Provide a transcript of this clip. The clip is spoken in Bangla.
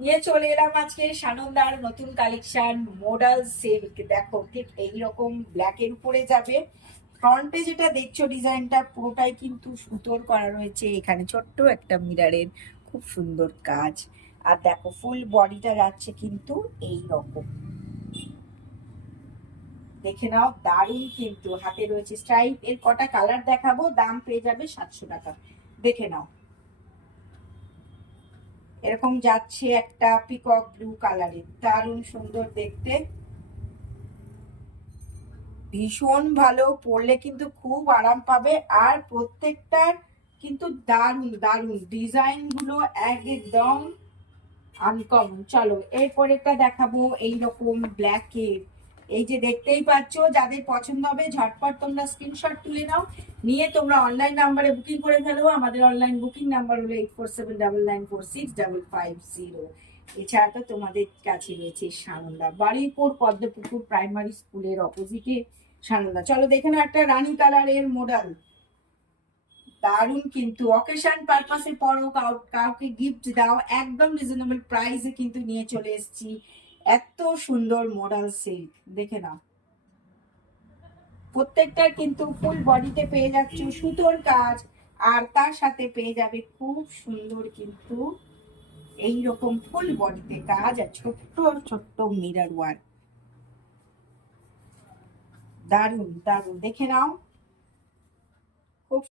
নিয়ে চলে এলাম আজকে সানন্দার নতুন কালেকশন মোডাল সিল্ক। দেখো ঠিক এইরকম ব্ল্যাক এর উপরে যাবে। ফ্রন্টে যেটা দেখছো ডিজাইনটা পুরোটাই কিন্তু সুতোর করা রয়েছে, এখানে ছোট্ট একটা মিরারের খুব সুন্দর কাজ। আর দেখো ফুল বডিটা যাচ্ছে কিন্তু এই রকম, দেখে নাও দারুণ কিন্তু। হাতে রয়েছে স্ট্রাইপ, এর কটা কালার দেখাবো, দাম পেয়ে যাবে 700 টাকা। দেখে নাও এরকম যাচ্ছে একটা পিকক ব্লু কালারের, দারুণ সুন্দর দেখতে, ভীষণ ভালো, পরলে কিন্তু খুব আরাম পাবে। আর প্রত্যেকটার কিন্তু দারুণ দারুণ ডিজাইন গুলো একদম আনকমন। চলো এরপরেরটা দেখাবো এইরকম ব্ল্যাকের। এই যে দেখতেই পাচ্ছ, যাদের পছন্দ হবে ঝটপট তোমরা স্ক্রিনশট তুলে নাও, নিয়ে তোমরা অনলাইন নাম্বারে বুকিং করে ফেলো। আমাদের অনলাইন বুকিং নাম্বার হলো 8479946550। এছাড়া তো তোমাদের কাছে রয়েছে সানন্দা, বারুইপুর পদ্মপুকুর প্রাইমারি স্কুলের অপোজিটে সানন্দা। চলো দেখে নাও একটা রানী কালারের মডেল, দারুন কিন্তু, অকেশন পারপাসে পরো, কাউকে গিফট দাও, একদম রিজনেবল প্রাইসে কিন্তু নিয়ে চলে এসেছি এত সুন্দর মডেল সিল্ক। দেখে নাও প্রত্যেকটার কিন্তু ফুল বডিতে পেয়ে যাচ্ছ সুতোর কাজ, আর তার সাথে পেয়ে যাবে খুব সুন্দর কিন্তু এইরকম ফুল বডিতে কাজ আর ছোট্ট ছোট্ট মিরর ওয়ার্ক। দারুন দারুন দেখে নাও।